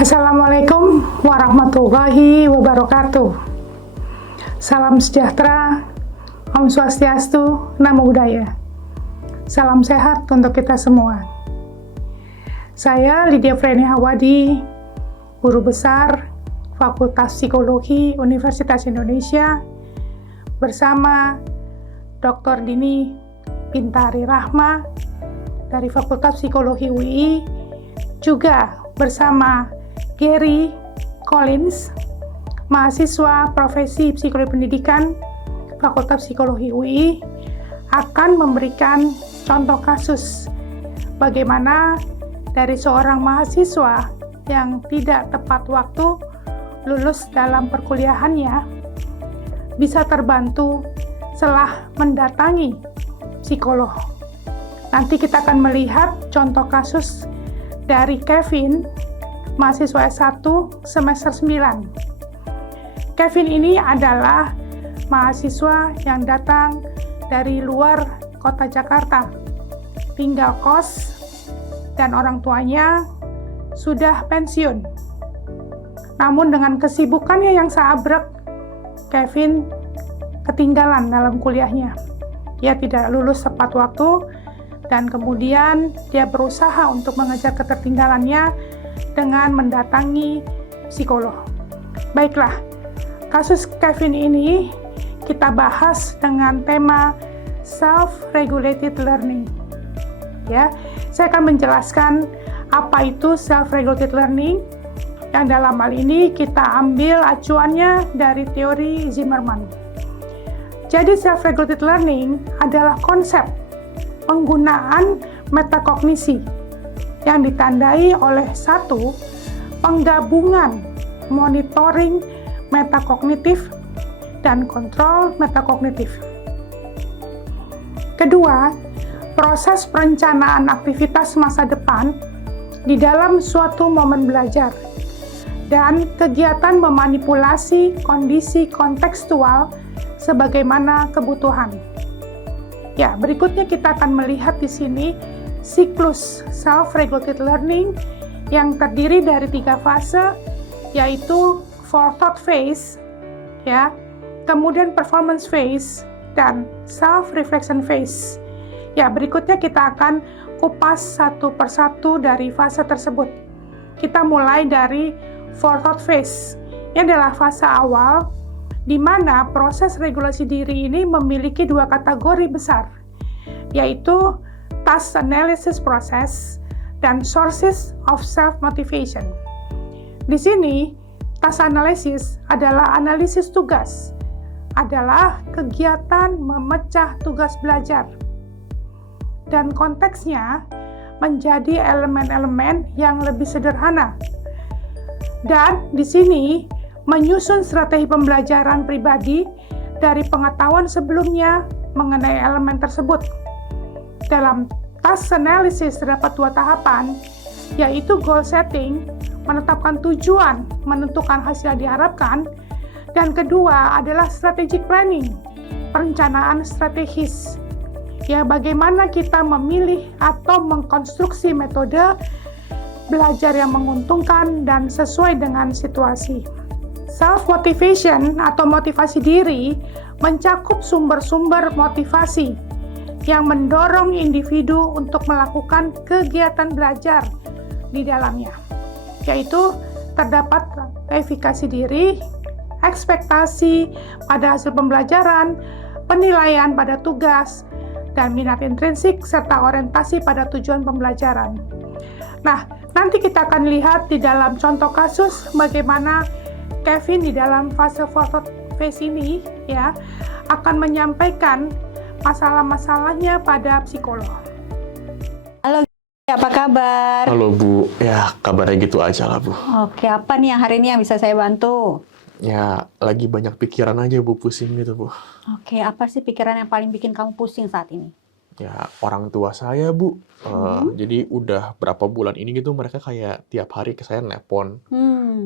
Assalamualaikum warahmatullahi wabarakatuh. Salam sejahtera, Om Swastiastu, Namo Buddhaya. Salam sehat untuk kita semua. Saya Lydia Freni Hawadi, Guru Besar Fakultas Psikologi Universitas Indonesia, bersama Dr. Dini Bintari Rahma dari Fakultas Psikologi UI, juga bersama Gary Collins, mahasiswa Profesi Psikologi Pendidikan Fakultas Psikologi UI, akan memberikan contoh kasus bagaimana dari seorang mahasiswa yang tidak tepat waktu lulus dalam perkuliahannya bisa terbantu setelah mendatangi psikolog. Nanti kita akan melihat contoh kasus dari Kevin, mahasiswa S1 semester 9. Kevin ini adalah mahasiswa yang datang dari luar kota Jakarta, tinggal kos, dan orang tuanya sudah pensiun. Namun dengan kesibukannya yang seabrek, Kevin ketinggalan dalam kuliahnya. Dia tidak lulus tepat waktu, dan kemudian dia berusaha untuk mengejar ketertinggalannya dengan mendatangi psikolog. Baiklah, kasus Kevin ini kita bahas dengan tema self-regulated learning. Ya, saya akan menjelaskan apa itu self-regulated learning, yang dalam hal ini kita ambil acuannya dari teori Zimmerman. Jadi self-regulated learning adalah konsep penggunaan metakognisi yang ditandai oleh satu, penggabungan monitoring metakognitif dan kontrol metakognitif. Kedua, proses perencanaan aktivitas masa depan di dalam suatu momen belajar dan kegiatan memanipulasi kondisi kontekstual sebagaimana kebutuhan. Ya, berikutnya kita akan melihat di sini siklus self-regulated learning yang terdiri dari 3 fase, yaitu forethought phase, ya, kemudian performance phase, dan self-reflection phase. Ya, berikutnya kita akan kupas satu persatu dari fase tersebut. Kita mulai dari forethought phase. Ini adalah fase awal di mana proses regulasi diri ini memiliki 2 kategori besar, yaitu task analysis process dan sources of self-motivation. Di sini, task analysis adalah analisis tugas, adalah kegiatan memecah tugas belajar. Dan konteksnya menjadi elemen-elemen yang lebih sederhana. Dan di sini, menyusun strategi pembelajaran pribadi dari pengetahuan sebelumnya mengenai elemen tersebut. Dalam task analysis terdapat 2 tahapan, yaitu goal setting, menetapkan tujuan, menentukan hasil yang diharapkan, dan kedua adalah strategic planning, perencanaan strategis. Ya, bagaimana kita memilih atau mengkonstruksi metode belajar yang menguntungkan dan sesuai dengan situasi. Self-motivation atau motivasi diri mencakup sumber-sumber motivasi yang mendorong individu untuk melakukan kegiatan belajar di dalamnya, yaitu terdapat verifikasi diri, ekspektasi pada hasil pembelajaran, penilaian pada tugas, dan minat intrinsik, serta orientasi pada tujuan pembelajaran. Nah, nanti kita akan lihat di dalam contoh kasus bagaimana Kevin di dalam fase forethought phase ini ya akan menyampaikan masalah-masalahnya pada psikolog. Halo, apa kabar? Halo Bu, ya kabarnya gitu aja lah Bu. Oke, apa nih yang hari ini yang bisa saya bantu? Ya lagi banyak pikiran aja Bu, pusing gitu Bu. Oke, apa sih pikiran yang paling bikin kamu pusing saat ini? Ya orang tua saya Bu, jadi udah berapa bulan ini gitu mereka kayak tiap hari ke saya nelpon,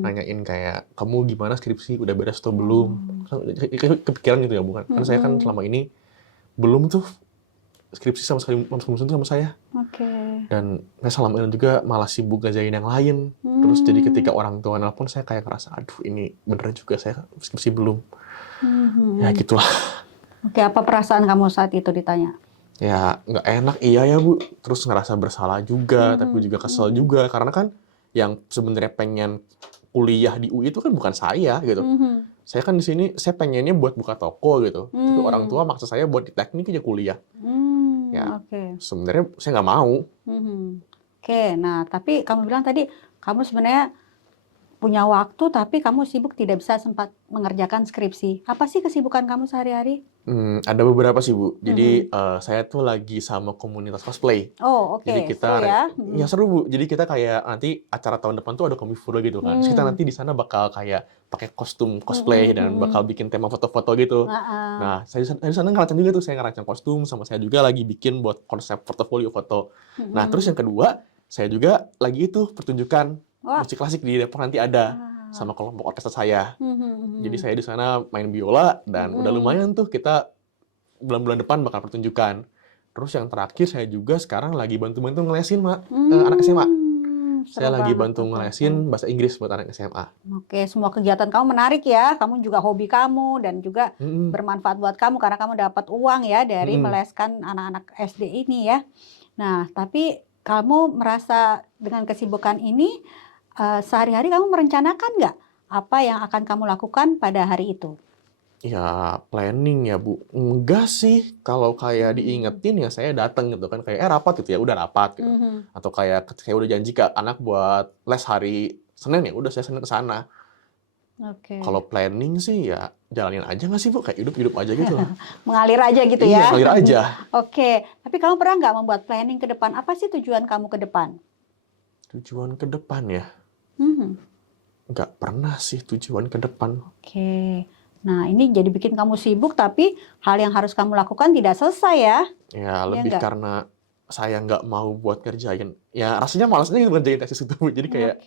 nanyain kayak kamu gimana skripsi, udah beres atau belum? Kepikiran gitu ya Bu kan? Kan saya kan selama ini belum tuh skripsi sama sekali masuk sama saya. Oke. Dan saya selama ini juga malah sibuk ngerjain yang lain. Terus jadi ketika orang tua nelpon, saya kayak ngerasa, aduh ini bener juga saya skripsi belum. Ya gitulah. Oke, apa perasaan kamu saat itu ditanya? Ya nggak enak, iya ya Bu. Terus ngerasa bersalah juga, tapi juga kesel juga. Karena kan yang sebenarnya pengen kuliah di UI itu kan bukan saya gitu. Saya kan di sini, saya pengennya buat buka toko gitu. Tapi orang tua maksa saya buat di teknik aja kuliah. Ya, Oke. sebenarnya saya nggak mau. Oke, nah tapi kamu bilang tadi kamu sebenarnya punya waktu tapi kamu sibuk tidak bisa sempat mengerjakan skripsi. Apa sih kesibukan kamu sehari-hari? Ada beberapa sih Bu. Jadi saya tuh lagi sama komunitas cosplay. Oh, oke. Jadi kita Seru ya? ya seru Bu. Jadi kita kayak nanti acara tahun depan tuh ada Komifura gitu kan. Terus kita nanti di sana bakal kayak pakai kostum cosplay dan bakal bikin tema foto-foto gitu. Nah, saya di sana ngerancang juga tuh, saya ngerancang kostum sama saya juga lagi bikin buat konsep portofolio foto. Nah, terus yang kedua, saya juga lagi itu pertunjukan musik klasik di Depok nanti ada sama kelompok orkestra saya. Jadi saya di sana main biola dan udah lumayan tuh kita bulan-bulan depan bakal pertunjukan. Terus yang terakhir saya juga sekarang lagi bantu-bantu ngelesin anak SMA. Saya lagi bantu ngelesin bahasa Inggris buat anak SMA. Oke, semua kegiatan kamu menarik ya. Kamu juga hobi kamu dan juga bermanfaat buat kamu karena kamu dapat uang ya dari meleskan anak-anak SD ini ya. Nah, tapi kamu merasa dengan kesibukan ini sehari-hari kamu merencanakan nggak apa yang akan kamu lakukan pada hari itu? Ya, planning ya, Bu. Enggak sih. Kalau kayak diingetin ya saya datang gitu kan. Kayak, rapat gitu ya, udah rapat gitu. Atau kayak saya udah janji ke anak buat les hari Senin ya, udah saya Senin ke sana. Oke. Kalau planning sih ya jalanin aja nggak sih, Bu? Kayak hidup-hidup aja gitu lah. Mengalir aja gitu Iya, ya? mengalir aja. Oke, tapi kamu pernah nggak membuat planning ke depan? Apa sih tujuan kamu ke depan? Tujuan ke depan ya? Mhm. Nggak pernah sih tujuan ke depan. Oke. Nah, ini jadi bikin kamu sibuk, tapi hal yang harus kamu lakukan tidak selesai ya? Ya, lebih nggak? karena saya nggak mau buat ngerjain. Ya, rasanya malas aja gitu ngerjain tesis itu, Bu. Jadi kayak,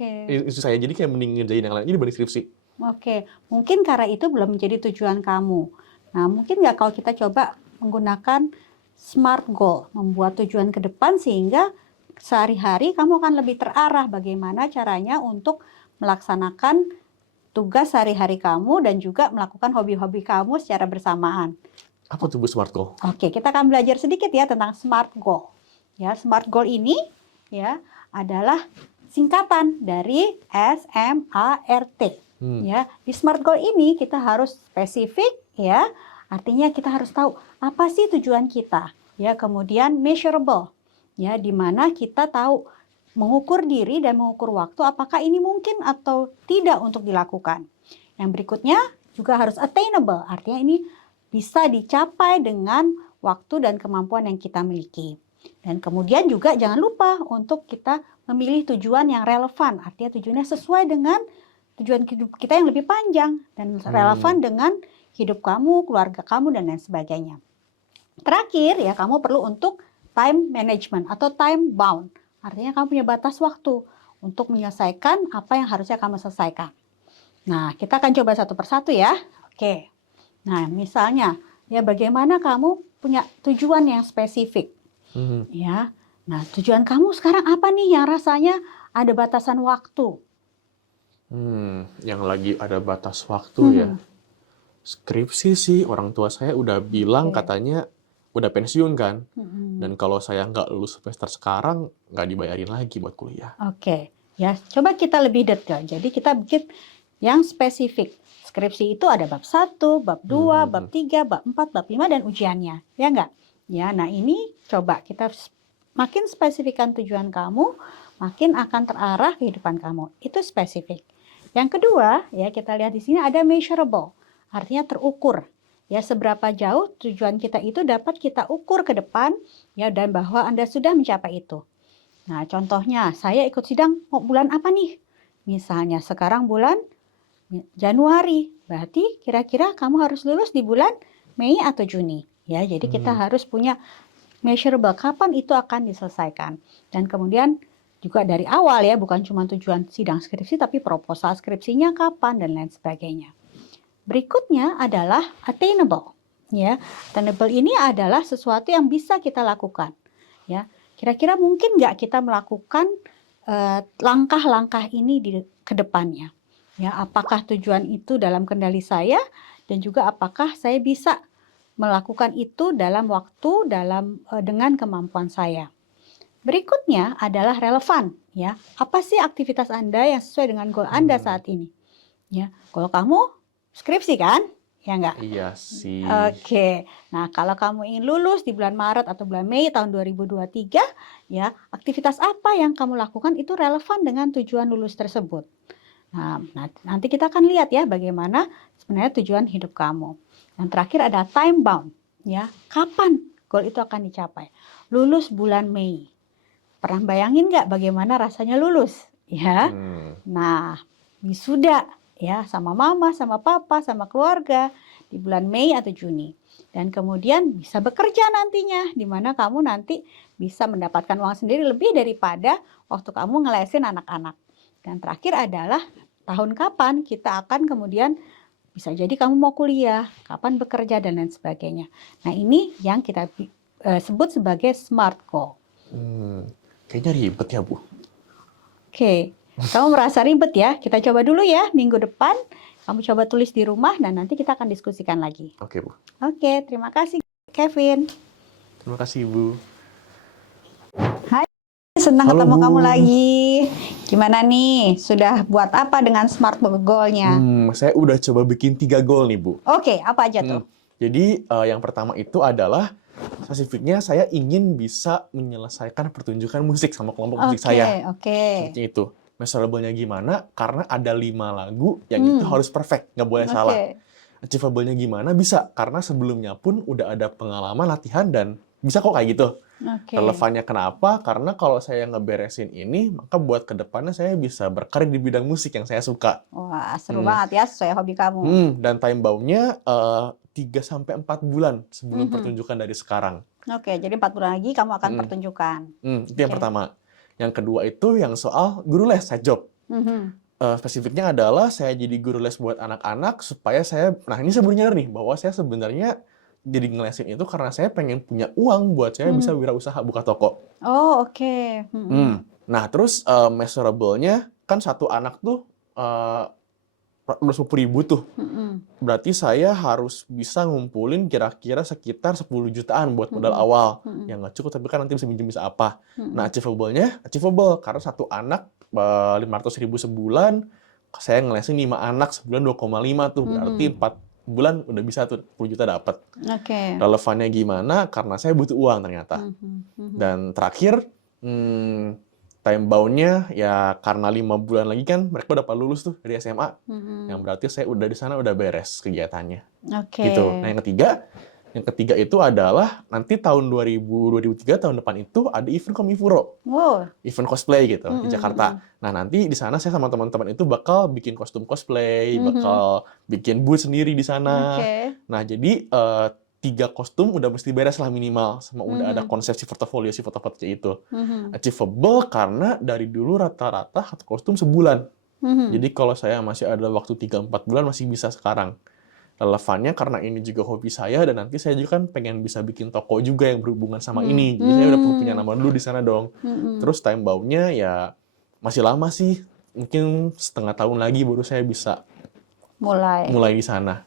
istri saya jadi kayak mending ngerjain yang lain aja dibanding skripsi. Oke, mungkin karena itu belum menjadi tujuan kamu. Nah, mungkin nggak kalau kita coba menggunakan SMART goal, membuat tujuan ke depan sehingga sehari-hari kamu akan lebih terarah bagaimana caranya untuk melaksanakan tugas sehari-hari kamu dan juga melakukan hobi-hobi kamu secara bersamaan. Apa tuh Bu SMART goal? Oke, kita akan belajar sedikit ya tentang SMART goal. Ya, SMART goal ini ya adalah singkatan dari SMART. Ya, di SMART goal ini kita harus spesifik ya. Artinya kita harus tahu apa sih tujuan kita. Ya, kemudian measurable. Ya, di mana kita tahu mengukur diri dan mengukur waktu apakah ini mungkin atau tidak untuk dilakukan. Yang berikutnya juga harus attainable. Artinya ini bisa dicapai dengan waktu dan kemampuan yang kita miliki. Dan kemudian juga jangan lupa untuk kita memilih tujuan yang relevan. Artinya tujuannya sesuai dengan tujuan hidup kita yang lebih panjang dan relevan dengan hidup kamu, keluarga kamu, dan lain sebagainya. Terakhir ya, kamu perlu untuk time management atau time bound. Artinya kamu punya batas waktu untuk menyelesaikan apa yang harusnya kamu selesaikan. Nah, kita akan coba satu persatu ya. Oke. Nah, misalnya ya bagaimana kamu punya tujuan yang spesifik. Ya. Nah, tujuan kamu sekarang apa nih yang rasanya ada batasan waktu? Yang lagi ada batas waktu ya. Skripsi sih, orang tua saya udah bilang katanya udah pensiun kan. Dan kalau saya nggak lulus semester sekarang, nggak dibayarin lagi buat kuliah. Oke. Ya, coba kita lebih detail. Jadi kita bikin yang spesifik. Skripsi itu ada bab 1, bab 2, bab 3, bab 4, bab 5, dan ujiannya. Ya nggak? Ya, nah ini coba kita makin spesifikkan tujuan kamu, makin akan terarah kehidupan kamu. Itu spesifik. Yang kedua, ya kita lihat di sini ada measurable, artinya terukur. Ya, seberapa jauh tujuan kita itu dapat kita ukur ke depan, ya, dan bahwa Anda sudah mencapai itu. Nah, contohnya, saya ikut sidang mau bulan apa nih? Misalnya sekarang bulan Januari, berarti kira-kira kamu harus lulus di bulan Mei atau Juni. Ya, jadi kita harus punya measurable, kapan itu akan diselesaikan. Dan kemudian juga dari awal ya, bukan cuma tujuan sidang skripsi, tapi proposal skripsinya kapan dan lain sebagainya. Berikutnya adalah attainable. Ya, attainable ini adalah sesuatu yang bisa kita lakukan. Ya, kira-kira mungkin nggak kita melakukan langkah-langkah ini ke depannya? Ya, apakah tujuan itu dalam kendali saya dan juga apakah saya bisa melakukan itu dalam waktu dengan kemampuan saya. Berikutnya adalah relevan, ya. Apa sih aktivitas Anda yang sesuai dengan goal Anda saat ini? Ya, goal kamu skripsi kan? Ya enggak? Iya sih. Oke. Nah, kalau kamu ingin lulus di bulan Maret atau bulan Mei tahun 2023, ya, aktivitas apa yang kamu lakukan itu relevan dengan tujuan lulus tersebut. Nah, nanti kita akan lihat ya bagaimana sebenarnya tujuan hidup kamu. Yang terakhir ada time bound, ya. Kapan goal itu akan dicapai? Lulus bulan Mei. Pernah bayangin nggak bagaimana rasanya lulus? Ya. Nah, wisuda ya sama mama, sama papa, sama keluarga di bulan Mei atau Juni. Dan kemudian bisa bekerja nantinya, di mana kamu nanti bisa mendapatkan uang sendiri lebih daripada waktu kamu ngelesin anak-anak. Dan terakhir adalah tahun kapan kita akan kemudian bisa jadi kamu mau kuliah, kapan bekerja dan lain sebagainya. Nah, ini yang kita sebut sebagai SMART goal. Kayaknya ribet ya, Bu. Oke. Kamu merasa ribet ya? Kita coba dulu ya minggu depan. Kamu coba tulis di rumah dan nanti kita akan diskusikan lagi. Oke, Bu. Oke, terima kasih Kevin. Terima kasih, Bu. Hai, senang Halo, ketemu Bu. kamu lagi. Gimana nih? Sudah buat apa dengan SMART goal-nya? Saya udah coba bikin 3 goal nih, Bu. Oke, apa aja tuh? Jadi yang pertama itu adalah spesifiknya saya ingin bisa menyelesaikan pertunjukan musik sama kelompok musik saya. Oke. Seperti itu. Measurable-nya gimana? Karena ada 5 lagu yang itu harus perfect, nggak boleh salah. Achievable-nya gimana? Bisa, karena sebelumnya pun udah ada pengalaman latihan dan bisa kok kayak gitu. Relevannya kenapa? Karena kalau saya ngeberesin ini, maka buat kedepannya saya bisa berkarir di bidang musik yang saya suka. Wah, seru banget ya, sesuai hobi kamu. Dan time bound-nya 3-4 bulan sebelum pertunjukan dari sekarang. Oke, jadi 4 bulan lagi kamu akan pertunjukan. Itu yang pertama. Yang kedua itu yang soal guru les, side job. Spesifiknya adalah saya jadi guru les buat anak-anak supaya nah ini sebenarnya nih, bahwa saya sebenarnya jadi ngelesin itu karena saya pengen punya uang buat saya bisa wirausaha buka toko. Oh, oke. Nah, terus measurable-nya kan satu anak tuh 250.000 tuh. Berarti saya harus bisa ngumpulin kira-kira sekitar 10 jutaan buat modal awal. Yang nggak cukup, tapi kan nanti bisa minjem bisa apa. Nah, achievable-nya, achievable. Karena satu anak 500.000 sebulan, saya ngelesin 5 anak sebulan 2,5 tuh. Berarti 4 bulan udah bisa tuh 10 juta dapat. Relevannya gimana? Karena saya butuh uang ternyata. Dan terakhir, time bound-nya ya karena 5 bulan lagi kan mereka udah pada lulus tuh dari SMA. Yang berarti saya udah di sana udah beres kegiatannya. Gitu. Nah, yang ketiga itu adalah nanti tahun 2023 tahun depan itu ada event Komifuro. Event cosplay gitu di Jakarta. Nah, nanti di sana saya sama teman-teman itu bakal bikin kostum cosplay, bakal bikin booth sendiri di sana. Nah, jadi 3 kostum udah mesti beres lah minimal, sama udah ada konsepsi portofolio si foto-fotonya itu. Achievable karena dari dulu rata-rata 1 kostum sebulan. Jadi kalau saya masih ada waktu 3-4 bulan masih bisa sekarang. Relevannya karena ini juga hobi saya dan nanti saya juga kan pengen bisa bikin toko juga yang berhubungan sama ini. Jadi saya udah punya nama dulu di sana dong. Terus time bound-nya ya masih lama sih. Mungkin setengah tahun lagi baru saya bisa mulai di sana.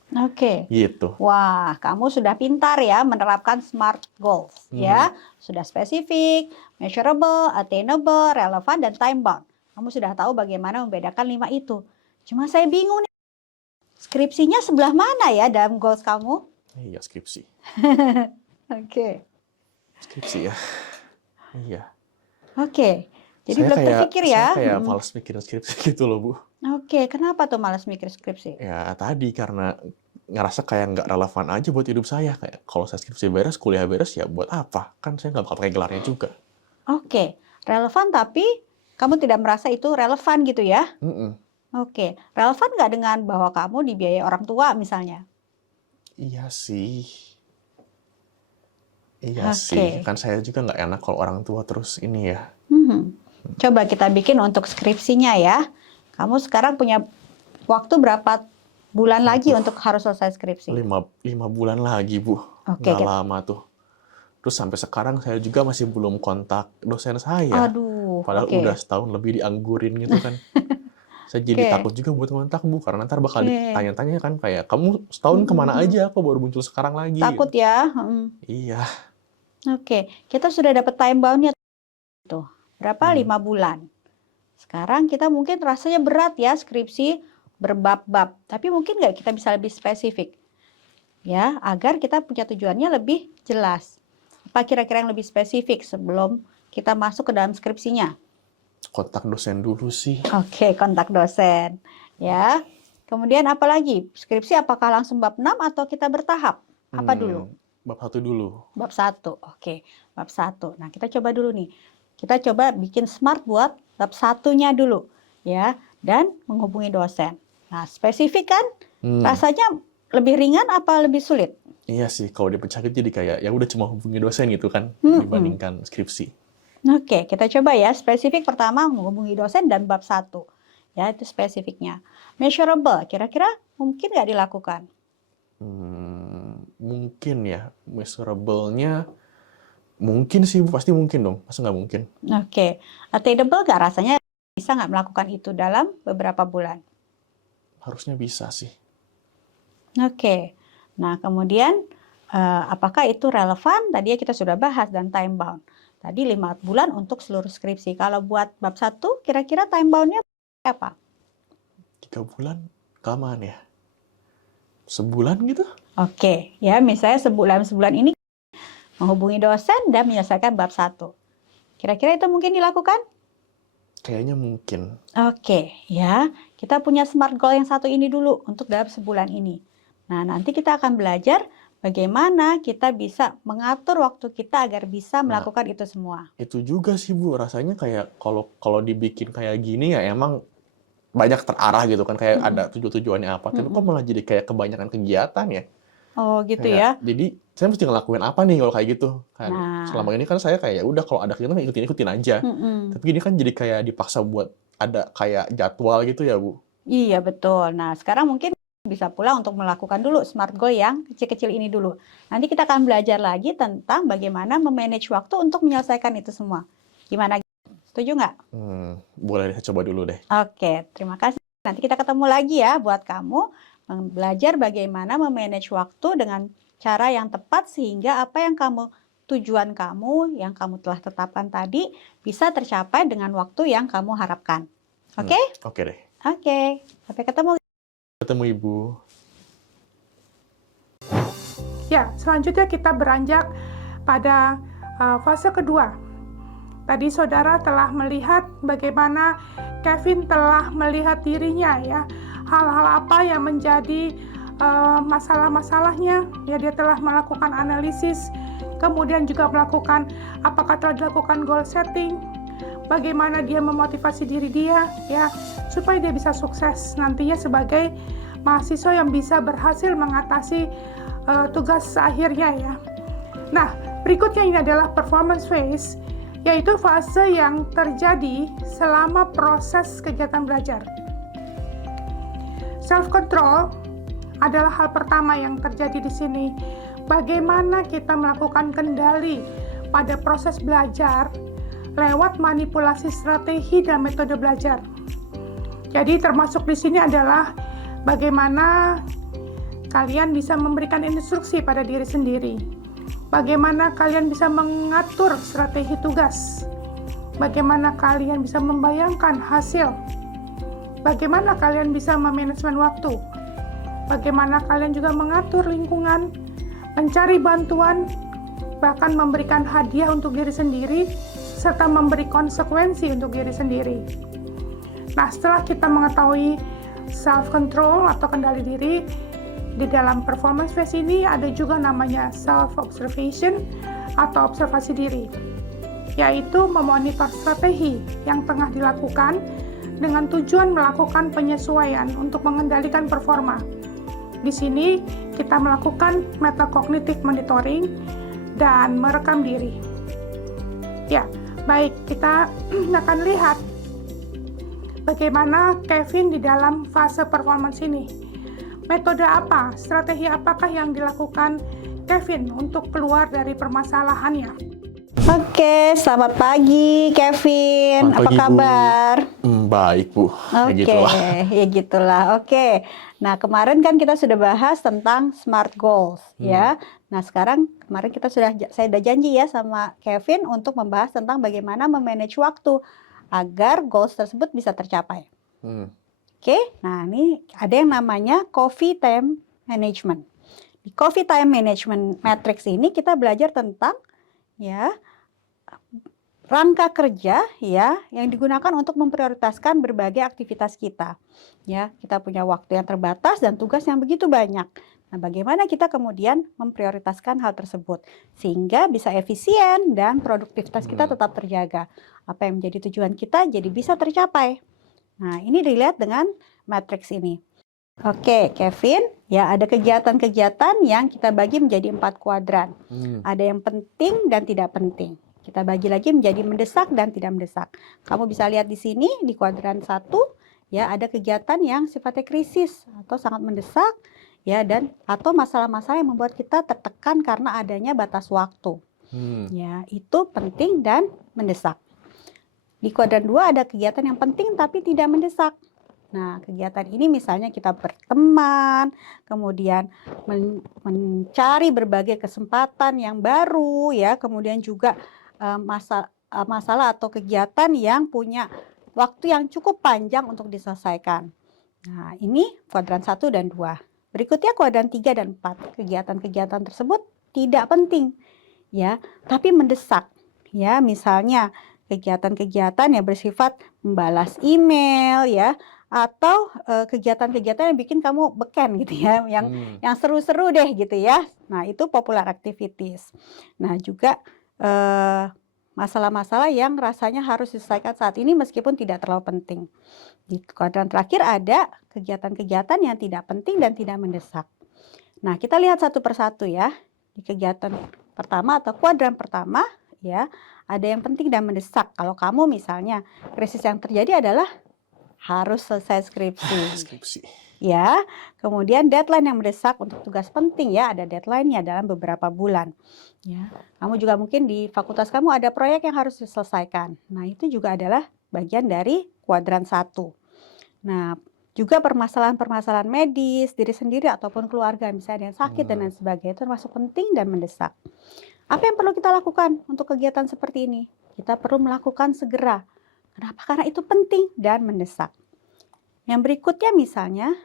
Gitu. Wah, kamu sudah pintar ya menerapkan SMART goals ya. Sudah spesifik, measurable, attainable, relevan dan time bound. Kamu sudah tahu bagaimana membedakan 5 itu. Cuma saya bingung nih. Skripsinya sebelah mana ya dalam goals kamu? Iya, skripsi. Skripsi ya. Iya. Jadi belum terpikir ya? Saya kayak malas mikirin skripsi gitu loh, Bu. Kenapa tuh malas mikir skripsi? Ya tadi karena ngerasa kayak nggak relevan aja buat hidup saya. Kayak kalau saya skripsi beres, kuliah beres, ya buat apa? Kan saya nggak bakal pakai gelarnya juga. Relevan tapi kamu tidak merasa itu relevan gitu ya? Relevan nggak dengan bahwa kamu dibiayai orang tua misalnya? Iya sih. Kan saya juga nggak enak kalau orang tua terus ini ya. Coba kita bikin untuk skripsinya ya. Kamu sekarang punya waktu berapa bulan lagi untuk harus selesai skripsi. 5 bulan lagi, Bu. Oke, Nggak lama tuh. Terus sampai sekarang saya juga masih belum kontak dosen saya. Aduh, Padahal oke. udah setahun lebih dianggurin gitu kan. Saya jadi Oke. takut juga buat ngontak, Bu, karena ntar bakal Oke. ditanya-tanya kan kayak, "Kamu setahun kemana aja? Kok baru muncul sekarang lagi?" Takut Gitu. ya. Iya. Oke, kita sudah dapat time bound-nya tuh. Berapa? Hmm. 5 bulan. Sekarang kita mungkin rasanya berat ya skripsi berbab-bab. Tapi mungkin nggak kita bisa lebih spesifik? Ya, agar kita punya tujuannya lebih jelas. Apa kira-kira yang lebih spesifik sebelum kita masuk ke dalam skripsinya? Kontak dosen dulu sih. Oke, kontak dosen. Ya. Kemudian apa lagi? Skripsi apakah langsung bab 6 atau kita bertahap? Apa dulu? Bab 1 dulu. Bab 1. Oke, bab 1. Nah, kita coba dulu nih. Kita coba bikin smart buat bab 1-nya dulu, ya. Dan menghubungi dosen. Nah, spesifik kan? Rasanya lebih ringan apa lebih sulit? Iya sih, kalau dipecah gitu jadi kayak ya udah cuma hubungi dosen gitu kan dibandingkan skripsi. Oke, kita coba ya. Spesifik pertama menghubungi dosen dan bab 1. Ya, itu spesifiknya. Measurable, kira-kira mungkin nggak dilakukan? Mungkin ya, measurable-nya mungkin sih, Bu. Pasti mungkin dong. Masa nggak mungkin? Oke. Attainable nggak rasanya bisa nggak melakukan itu dalam beberapa bulan? Harusnya bisa sih. Oke. Nah, kemudian apakah itu relevan? Tadi kita sudah bahas dan time bound. Tadi 5 bulan untuk seluruh skripsi. Kalau buat bab 1, kira-kira time bound-nya apa? 3 bulan, kelamaan ya? Sebulan gitu? Oke, ya misalnya sebulan ini menghubungi dosen dan menyelesaikan bab 1. Kira-kira itu mungkin dilakukan? Kayaknya mungkin. Oke, ya. Kita punya SMART goal yang satu ini dulu untuk dalam sebulan ini. Nah, nanti kita akan belajar bagaimana kita bisa mengatur waktu kita agar bisa melakukan itu semua. Itu juga sih, Bu. Rasanya kayak kalau dibikin kayak gini ya emang banyak terarah gitu kan. Kayak ada tujuannya apa. Tapi kok malah jadi kayak kebanyakan kegiatan ya. Oh, gitu Kayak, ya. jadi saya mesti ngelakuin apa nih kalau kayak gitu. Kan Nah. selama ini kan saya kayak ya udah kalau ada kegiatan ikutin aja. Tapi ini kan jadi kayak dipaksa buat ada kayak jadwal gitu ya, Bu. Iya, betul. Nah, sekarang mungkin bisa pula untuk melakukan dulu SMART goal yang kecil-kecil ini dulu. Nanti kita akan belajar lagi tentang bagaimana memanage waktu untuk menyelesaikan itu semua. Gimana? Setuju nggak? Boleh deh, coba dulu deh. Oke, terima kasih. Nanti kita ketemu lagi ya buat kamu belajar bagaimana memanage waktu dengan cara yang tepat sehingga apa yang tujuan kamu yang kamu telah tetapkan tadi bisa tercapai dengan waktu yang kamu harapkan. Oke? Oke deh. Oke. Sampai ketemu. Ketemu, Ibu. Ya, selanjutnya kita beranjak pada fase kedua. Tadi saudara telah melihat bagaimana Kevin telah melihat dirinya ya, hal-hal apa yang menjadi masalah-masalahnya. Ya, dia telah melakukan analisis, kemudian juga melakukan apakah telah dilakukan goal setting, bagaimana dia memotivasi diri dia ya supaya dia bisa sukses nantinya sebagai mahasiswa yang bisa berhasil mengatasi tugas akhirnya ya. Nah, berikutnya ini adalah performance phase, yaitu fase yang terjadi selama proses kegiatan belajar. Self-control adalah hal pertama yang terjadi di sini. Bagaimana kita melakukan kendali pada proses belajar lewat manipulasi strategi dan metode belajar. Jadi termasuk di sini adalah bagaimana kalian bisa memberikan instruksi pada diri sendiri. Bagaimana kalian bisa mengatur strategi tugas. Bagaimana kalian bisa membayangkan hasil. Bagaimana kalian bisa memanajemen waktu. Bagaimana kalian juga mengatur lingkungan, mencari bantuan, bahkan memberikan hadiah untuk diri sendiri, serta memberi konsekuensi untuk diri sendiri. Nah, setelah kita mengetahui self-control atau kendali diri, di dalam performance phase ini ada juga namanya self-observation atau observasi diri, yaitu memonitor strategi yang tengah dilakukan dengan tujuan melakukan penyesuaian untuk mengendalikan performa. Di sini kita melakukan metacognitive monitoring dan merekam diri. Ya, baik, kita akan lihat bagaimana Kevin di dalam fase performance ini. Metode apa, strategi apakah yang dilakukan Kevin untuk keluar dari permasalahannya? Oke, selamat pagi Kevin. Selamat Apa pagi, Bu. kabar? Baik, Bu. Ya Oke, gitulah. ya gitulah. Oke. Nah, kemarin kan kita sudah bahas tentang SMART goals, ya. Nah, kemarin saya udah janji ya sama Kevin untuk membahas tentang bagaimana memanage waktu agar goals tersebut bisa tercapai. Oke. Nah, ini ada yang namanya Coffee Time Management. Di Coffee Time Management Matrix ini kita belajar tentang ya rangka kerja ya yang digunakan untuk memprioritaskan berbagai aktivitas kita. Ya, kita punya waktu yang terbatas dan tugas yang begitu banyak. Nah, bagaimana kita kemudian memprioritaskan hal tersebut sehingga bisa efisien dan produktivitas kita tetap terjaga. Apa yang menjadi tujuan kita jadi bisa tercapai. Nah, ini dilihat dengan matriks ini. Oke, Kevin, ya ada kegiatan-kegiatan yang kita bagi menjadi 4 kuadran. Ada yang penting dan tidak penting. Kita bagi lagi menjadi mendesak dan tidak mendesak. Kamu bisa lihat di sini di kuadran 1 ya ada kegiatan yang sifatnya krisis atau sangat mendesak ya atau masalah-masalah yang membuat kita tertekan karena adanya batas waktu. Ya, itu penting dan mendesak. Di kuadran 2 ada kegiatan yang penting tapi tidak mendesak. Nah, kegiatan ini misalnya kita berteman, kemudian mencari berbagai kesempatan yang baru ya, kemudian juga masalah atau kegiatan yang punya waktu yang cukup panjang untuk diselesaikan. Nah, ini kuadran 1 dan 2. Berikutnya kuadran 3 dan 4. Kegiatan-kegiatan tersebut tidak penting ya, tapi mendesak. Ya, misalnya kegiatan-kegiatan yang bersifat membalas email ya, atau kegiatan-kegiatan yang bikin kamu beken gitu ya, yang seru-seru deh gitu ya. Nah, itu popular activities. Nah, juga masalah-masalah yang rasanya harus diselesaikan saat ini meskipun tidak terlalu penting. Di kuadran terakhir ada kegiatan-kegiatan yang tidak penting dan tidak mendesak. Nah, kita lihat satu persatu ya. Di kegiatan pertama atau kuadran pertama ya, ada yang penting dan mendesak. Kalau kamu misalnya krisis yang terjadi adalah harus selesai skripsi. Ya, kemudian deadline yang mendesak untuk tugas penting ya, ada deadline-nya dalam beberapa bulan. Ya, kamu juga mungkin di fakultas kamu ada proyek yang harus diselesaikan. Nah, itu juga adalah bagian dari kuadran 1. Nah, juga permasalahan-permasalahan medis, diri sendiri ataupun keluarga, misalnya yang sakit dan lain sebagainya, itu termasuk penting dan mendesak. Apa yang perlu kita lakukan untuk kegiatan seperti ini? Kita perlu melakukan segera. Kenapa? Karena itu penting dan mendesak. Yang berikutnya misalnya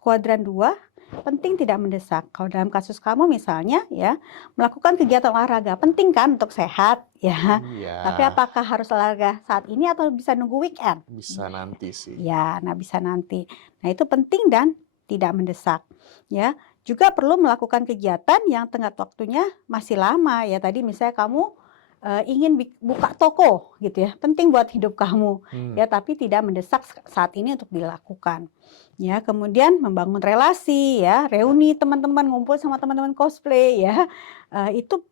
kuadran 2, penting tidak mendesak. Kalau dalam kasus kamu misalnya ya, melakukan kegiatan olahraga, penting kan untuk sehat ya. Tapi apakah harus olahraga saat ini atau bisa nunggu weekend? Bisa nanti sih. Ya, nah bisa nanti. Nah, itu penting dan tidak mendesak ya. Juga perlu melakukan kegiatan yang tenggat waktunya masih lama ya. Tadi misalnya kamu ingin buka toko gitu ya, penting buat hidup kamu ya, tapi tidak mendesak saat ini untuk dilakukan ya. Kemudian membangun relasi ya, reuni teman-teman, ngumpul sama teman-teman cosplay ya, itu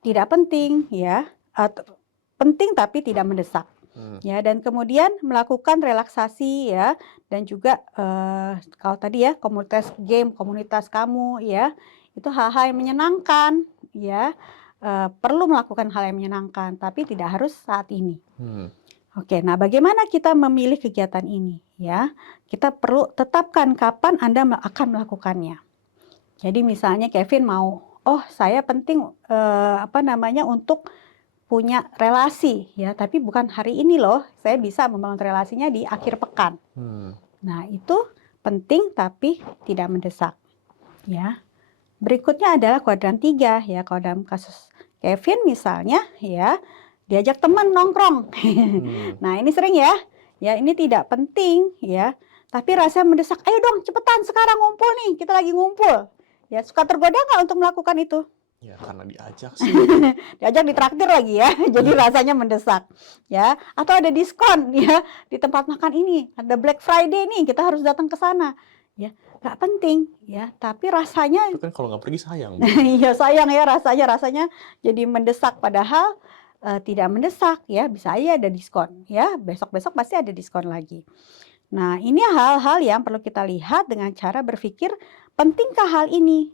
tidak penting ya, penting tapi tidak mendesak ya. Dan kemudian melakukan relaksasi ya, dan juga kalau tadi ya komunitas kamu ya, itu hal-hal yang menyenangkan ya. Perlu melakukan hal yang menyenangkan, tapi tidak harus saat ini. Oke, nah bagaimana kita memilih kegiatan ini ya? Kita perlu tetapkan kapan Anda akan melakukannya. Jadi misalnya Kevin mau, saya penting untuk punya relasi ya, tapi bukan hari ini loh. Saya bisa membangun relasinya di akhir pekan. Nah, itu penting tapi tidak mendesak ya. Berikutnya adalah kuadran 3 ya. Kalau dalam kasus Kevin misalnya ya, diajak teman nongkrong. Nah, ini sering ya. Ya, ini tidak penting ya, tapi rasanya mendesak. Ayo dong, cepetan sekarang ngumpul nih. Kita lagi ngumpul. Ya, suka tergoda nggak untuk melakukan itu? Ya, karena diajak sih. Diajak ditraktir lagi ya. Jadi rasanya mendesak. Ya, atau ada diskon ya di tempat makan ini. Ada Black Friday nih, kita harus datang ke sana. Ya, nggak penting ya, tapi rasanya itu kan kalau nggak pergi sayang. Iya sayang ya, rasanya jadi mendesak, padahal tidak mendesak ya, bisa aja ada diskon ya, besok-besok pasti ada diskon lagi. Nah, ini hal-hal yang perlu kita lihat dengan cara berpikir, pentingkah hal ini?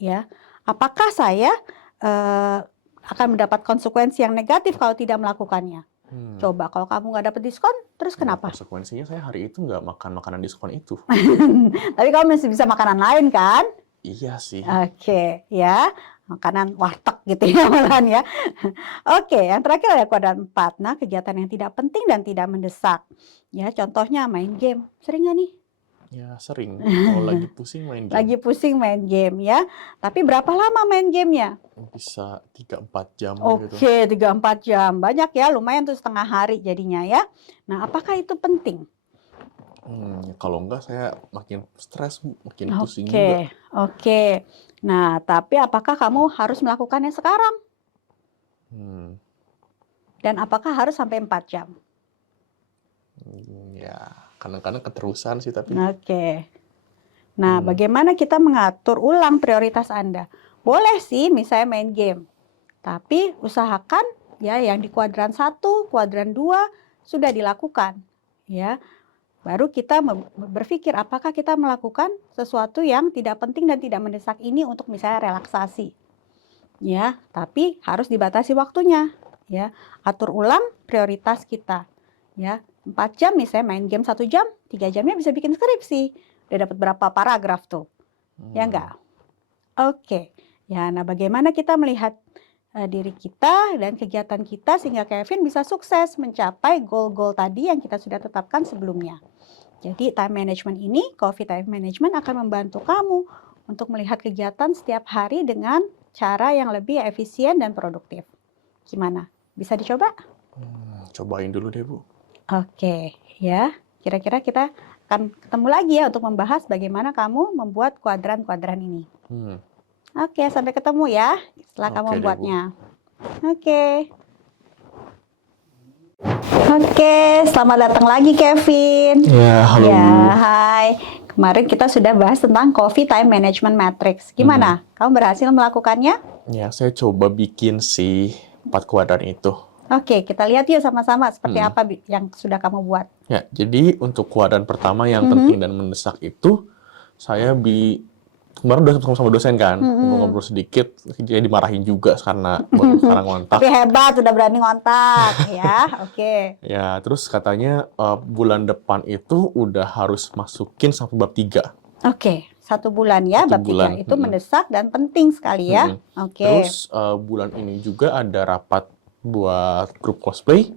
Ya, apakah saya akan mendapat konsekuensi yang negatif kalau tidak melakukannya? Coba kalau kamu nggak dapat diskon, terus Ya, kenapa? konsekuensinya saya hari itu nggak makan makanan diskon itu. Tapi kamu masih bisa makanan lain kan? Iya sih. Oke, ya. Makanan warteg gitu ya malahan ya. Oke, yang terakhir ada kuadran 4. Nah, kegiatan yang tidak penting dan tidak mendesak. Ya, contohnya main game. Sering nggak nih? Ya sering. Kalau lagi pusing main game. Lagi pusing main game ya. Tapi berapa lama main gamenya? Bisa 3-4 jam gitu. Oke, 3-4 jam. Banyak ya, lumayan tuh setengah hari jadinya ya. Nah, apakah itu penting? Kalau enggak saya makin stres, Bu. Makin pusing juga. Oke. Nah, tapi apakah kamu harus melakukannya sekarang? Dan apakah harus sampai 4 jam? Ya, kadang-kadang keterusan sih tapi. Oke. Nah, bagaimana kita mengatur ulang prioritas Anda? Boleh sih misalnya main game. Tapi usahakan ya yang di kuadran 1, kuadran 2 sudah dilakukan. Ya. Baru kita berpikir apakah kita melakukan sesuatu yang tidak penting dan tidak mendesak ini untuk misalnya relaksasi. Ya, tapi harus dibatasi waktunya. Ya, atur ulang prioritas kita. Ya, 4 jam misalnya main game 1 jam, 3 jamnya bisa bikin skripsi. Udah dapat berapa paragraf tuh? Ya enggak? Oke. Ya, nah bagaimana kita melihat diri kita dan kegiatan kita sehingga Kevin bisa sukses mencapai goal-goal tadi yang kita sudah tetapkan sebelumnya. Jadi time management ini, Coffee Time Management akan membantu kamu untuk melihat kegiatan setiap hari dengan cara yang lebih efisien dan produktif. Gimana? Bisa dicoba? Cobain dulu deh, Bu. Oke, ya. Kira-kira kita akan ketemu lagi ya untuk membahas bagaimana kamu membuat kuadran-kuadran ini. Oke, sampai ketemu ya setelah kamu Oke deh, Bu. membuatnya. Oke. Oke, selamat datang lagi Kevin. Ya, halo. Ya, hai. Kemarin kita sudah bahas tentang Coffee Time Management Matrix. Gimana? Kamu berhasil melakukannya? Ya, saya coba bikin sih 4 kuadran itu. Oke, kita lihat yuk sama-sama seperti apa yang sudah kamu buat. Ya, jadi untuk kuadran pertama yang penting dan mendesak itu, saya kemarin udah ketemu sama dosen kan, ngobrol sedikit, dia dimarahin juga karena baru sekarang ngontak. Tapi hebat, sudah berani ngontak ya. Oke. Ya, terus katanya bulan depan itu udah harus masukin sampai bab 3. Oke, 1 bulan ya, 1 bab 3 bulan, itu mendesak dan penting sekali ya. Oke. Terus bulan ini juga ada rapat buat grup cosplay,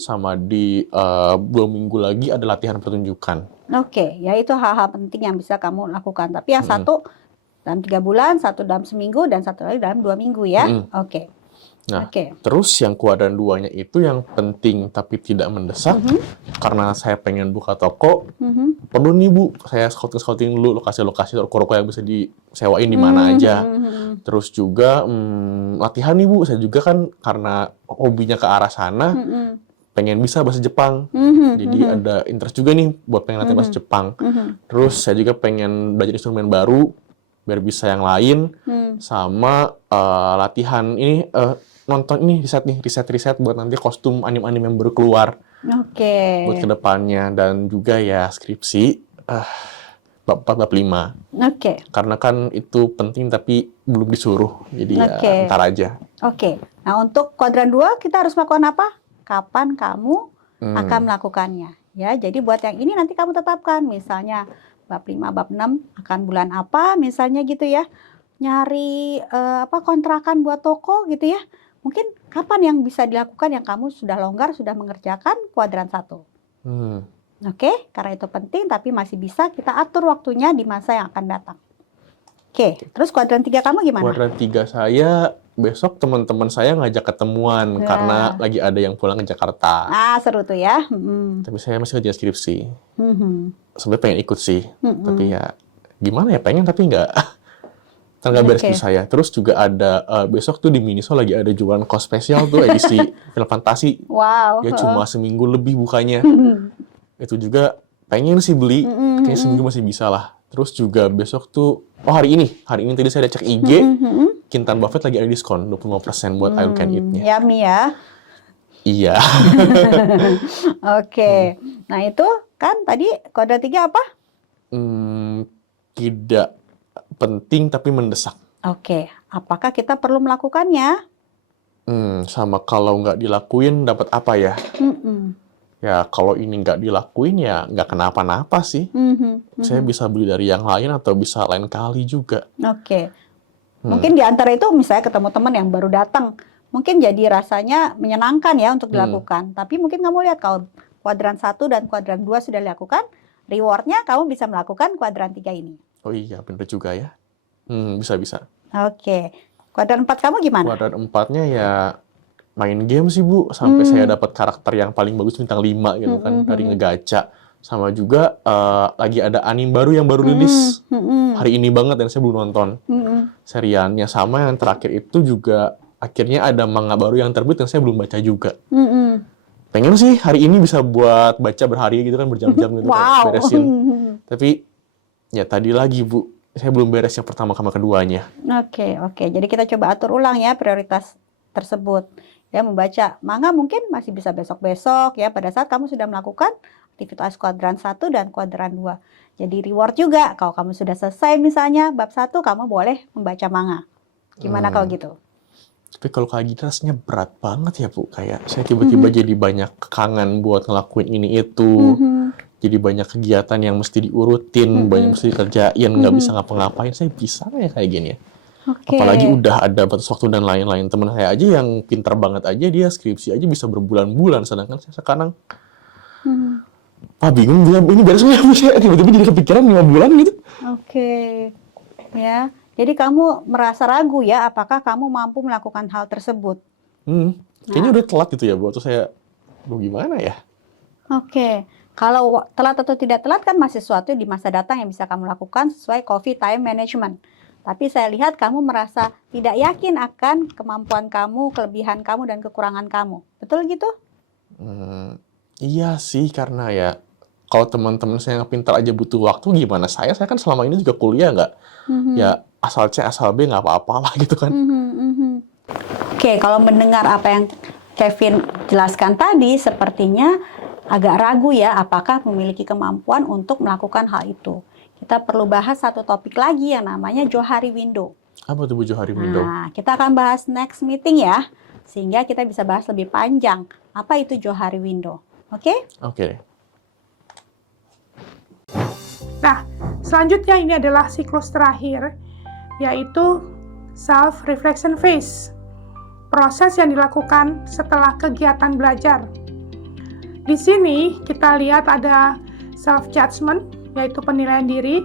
sama di 2 minggu lagi ada latihan pertunjukan. Oke, ya itu hal-hal penting yang bisa kamu lakukan. Tapi yang satu dalam 3 bulan, 1 dalam seminggu, dan 1 lagi dalam 2 minggu ya. Oke. Nah, Oke. terus yang kuadran 2-nya itu yang penting tapi tidak mendesak, karena saya pengen buka toko, perlu nih Bu, saya scouting dulu lokasi-lokasi toko-toko yang bisa disewain di mana aja. Terus juga latihan nih Bu, saya juga kan karena hobinya ke arah sana, pengen bisa bahasa Jepang. Jadi ada interest juga nih buat pengen latihan bahasa Jepang. Terus saya juga pengen belajar instrumen baru, biar bisa yang lain, sama latihan ini, nonton ini riset buat nanti kostum anime-anime yang baru keluar. Oke. Buat kedepannya, dan juga ya skripsi bab 4, bab 5. Oke. Karena kan itu penting tapi belum disuruh, jadi ya ntar aja. Oke. Nah, untuk kuadran 2 kita harus melakukan apa? Kapan kamu akan melakukannya? Ya, jadi buat yang ini nanti kamu tetapkan, misalnya bab 5, bab 6 akan bulan apa, misalnya gitu ya. Nyari kontrakan buat toko gitu ya. Mungkin kapan yang bisa dilakukan yang kamu sudah longgar, sudah mengerjakan kuadran 1. Oke, karena itu penting tapi masih bisa kita atur waktunya di masa yang akan datang. Oke, terus kuadran 3 kamu gimana? Kuadran 3 saya, besok teman-teman saya ngajak ketemuan karena lagi ada yang pulang ke Jakarta. Ah, seru tuh ya. Tapi saya masih kerja skripsi. Sebenarnya pengen ikut sih, tapi ya gimana ya, pengen tapi nggak beres di saya. Terus juga ada besok tuh di Miniso lagi ada jualan kos spesial tuh edisi film fantasi. Wow. Ya cuma seminggu lebih bukanya. Itu juga pengen sih beli, kayaknya seminggu masih bisa lah. Terus juga besok tuh, hari ini tadi saya udah cek IG, Kintan Buffet lagi ada diskon 25% buat I Can Eat-nya. Yummy ya. Iya. Oke. Nah, itu kan tadi kuadran 3 apa? Tidak penting tapi mendesak. Oke. Apakah kita perlu melakukannya? Sama kalau nggak dilakuin dapat apa ya? Mm-mm. Ya kalau ini nggak dilakuin ya nggak kenapa-napa sih. Saya bisa beli dari yang lain atau bisa lain kali juga. Oke. Mungkin di antara itu misalnya ketemu teman yang baru datang, mungkin jadi rasanya menyenangkan ya untuk dilakukan. Tapi mungkin kamu lihat kalau kuadran 1 dan kuadran 2 sudah dilakukan, rewardnya kamu bisa melakukan kuadran 3 ini. Oh iya, bener juga ya. Bisa. Oke. Kuadran 4 kamu gimana? Kuadran 4-nya ya main game sih, Bu. Sampai saya dapat karakter yang paling bagus bintang 5 gitu kan dari ngegacha. Sama juga lagi ada anime baru yang baru rilis hari ini banget dan saya belum nonton seriannya. Sama yang terakhir itu juga akhirnya ada manga baru yang terbit dan saya belum baca juga. Pengen sih hari ini bisa buat baca berhari gitu kan, berjam-jam gitu kan, beresin. Tapi ya tadi lagi, Bu, saya belum beres yang pertama sama keduanya. Oke. Jadi kita coba atur ulang ya prioritas tersebut. Ya, membaca manga mungkin masih bisa besok-besok ya pada saat kamu sudah melakukan aktivitas kuadran 1 dan kuadran 2. Jadi reward juga kalau kamu sudah selesai misalnya bab 1, kamu boleh membaca manga. Gimana kalau gitu? Tapi kalau kayak gitu rasanya berat banget ya, Bu. Kayak saya tiba-tiba jadi banyak kangen buat ngelakuin ini itu. Jadi banyak kegiatan yang mesti diurutin, banyak mesti dikerjain, nggak bisa ngapa-ngapain. Saya bisa nggak ya kayak gini ya? Oke. Apalagi udah ada batas waktu dan lain-lain. Teman saya aja yang pintar banget aja, dia skripsi aja bisa berbulan-bulan. Sedangkan saya sekarang, bingung dia ini beres nggak? Saya tiba-tiba jadi kepikiran 5 bulan gitu. Oke. Ya. Jadi kamu merasa ragu ya apakah kamu mampu melakukan hal tersebut? Kayaknya udah telat gitu ya, Bu. Atau saya, gimana ya? Oke. Kalau telat atau tidak telat kan masih sesuatu di masa datang yang bisa kamu lakukan sesuai COVID time management. Tapi saya lihat kamu merasa tidak yakin akan kemampuan kamu, kelebihan kamu, dan kekurangan kamu. Betul gitu? Iya sih, karena ya kalau teman-teman saya yang pintar aja butuh waktu, gimana saya? Saya kan selama ini juga kuliah nggak, ya asal C, asal B nggak apa-apa lah gitu kan. Oke, kalau mendengar apa yang Kevin jelaskan tadi, sepertinya agak ragu ya apakah memiliki kemampuan untuk melakukan hal itu. Kita perlu bahas satu topik lagi yang namanya Johari Window. Apa tuh, Bu, Johari Window? Nah, kita akan bahas next meeting ya, sehingga kita bisa bahas lebih panjang apa itu Johari Window. Oke? Oke. Nah, selanjutnya ini adalah siklus terakhir, yaitu self-reflection phase. Proses yang dilakukan setelah kegiatan belajar. Di sini kita lihat ada self-judgment, yaitu penilaian diri,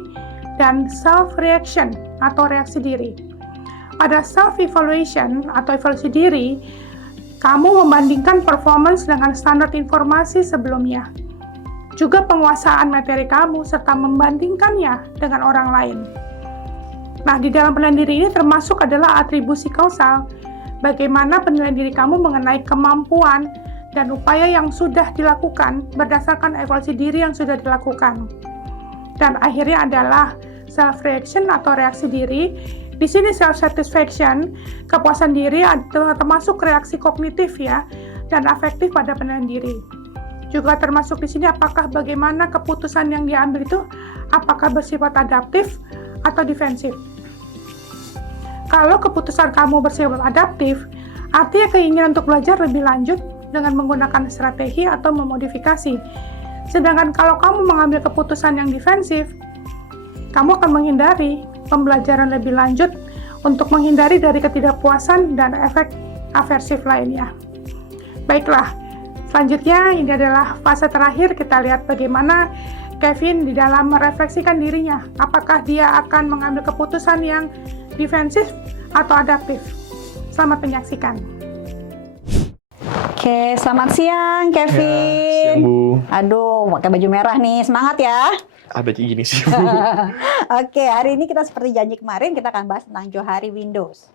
dan self-reaction atau reaksi diri. Pada self-evaluation atau evaluasi diri, kamu membandingkan performance dengan standar informasi sebelumnya. Juga penguasaan materi kamu serta membandingkannya dengan orang lain. Nah, di dalam penilaian diri ini termasuk adalah atribusi kausal. Bagaimana penilaian diri kamu mengenai kemampuan dan upaya yang sudah dilakukan berdasarkan evaluasi diri yang sudah dilakukan. Dan akhirnya adalah self-reaction atau reaksi diri. Di sini self-satisfaction, kepuasan diri termasuk reaksi kognitif ya, dan afektif pada penilaian diri. Juga termasuk di sini apakah bagaimana keputusan yang diambil itu apakah bersifat adaptif atau defensif. Kalau keputusan kamu bersifat adaptif, artinya keinginan untuk belajar lebih lanjut dengan menggunakan strategi atau memodifikasi. Sedangkan kalau kamu mengambil keputusan yang defensif, kamu akan menghindari pembelajaran lebih lanjut untuk menghindari dari ketidakpuasan dan efek aversif lainnya. Baiklah, selanjutnya ini adalah fase terakhir. Kita lihat bagaimana Kevin di dalam merefleksikan dirinya. Apakah dia akan mengambil keputusan yang defensif atau adaptif? Selamat menyaksikan. Oke, selamat siang Kevin. Ya, siang, Bu. Aduh, pakai baju merah nih, semangat ya. Ada gini sih, Bu. Oke, hari ini kita seperti janji kemarin kita akan bahas tentang Johari Windows.